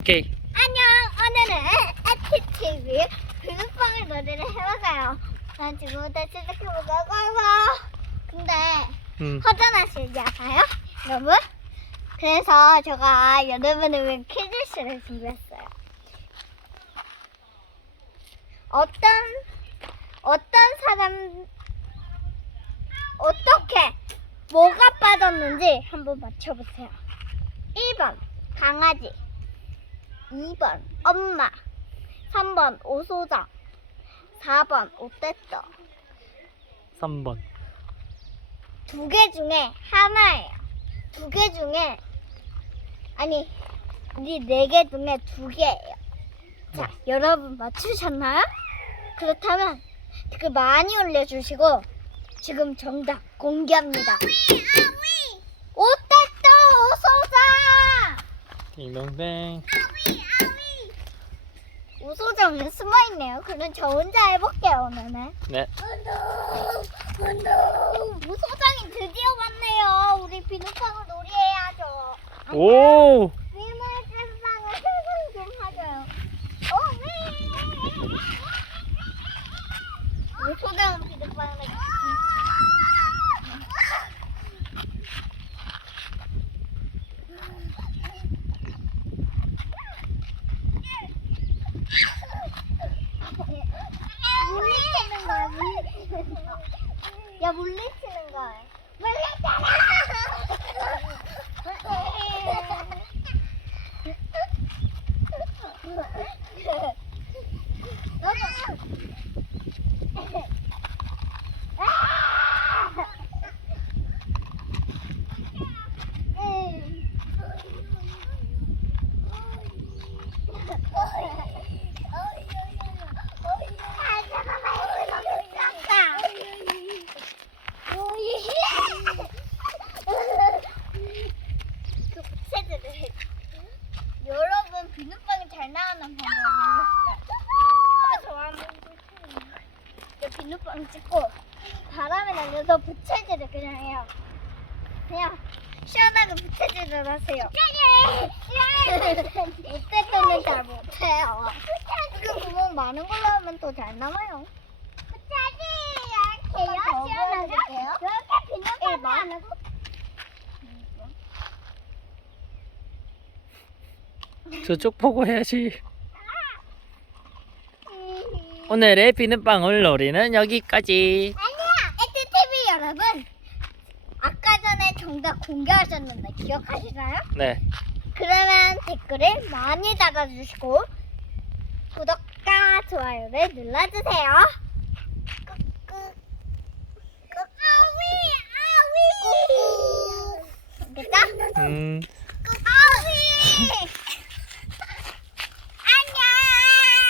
오케이. 안녕 오늘은 에티TV 비눗방울 놀이를 해봐가요 난 지금부터 시작해보려고 하고 근데 음. 허전하시지 않아요 여러분? 그래서 제가 여러분을 위해 퀴즈쇼를 준비했어요 어떤 어떤 사람 어떻게 뭐가 빠졌는지 한번 맞춰보세요 1번 강아지 2번 엄마. 3번 오소장 4번 오떼떠 3번. 두 개 중에 하나예요. 두 개 중에 아니 이네개 중에 두 개예요. 자 여러분 맞추셨나요? 그렇다면 댓글 많이 올려주시고 지금 정답 공개합니다. 오떼떠 오소장 딩동댕. 오소정은 숨어 있네요. 그럼 저 혼자 해볼게요, 오늘은. 네. 오소정이 드디어 왔네요. 우리 비눗방울 놀이해야죠. 오! 비물 찐빵을 세상 좀 하줘요. 어, 네. 오소정은 비눗방울을 물리치는 거야, 물리치는 거. 야, 물리치는 거야. 물리치잖아! 그 부채들을 해. 여러분 방법을 하면서 한번 이 비눗방 찍고 바람에 날려서 부채질을 그냥 해요. 그냥 시원하게 부채질을 하세요. 이때또는 잘 못해요. 이거 구멍 많은 걸로 하면 더 잘 남아요. 부채질 이렇게요? 시원하게? 이렇게 비눗방이 안 하고 저쪽 보고 해야지. 오늘의 비눗방울 놀이는 여기까지. 아니야, 애트TV 여러분. 아까 전에 정답 공개하셨는데 기억하시나요? 네. 그러면 댓글을 많이 달아주시고 구독과 좋아요를 눌러주세요. 꾹꾹. 음.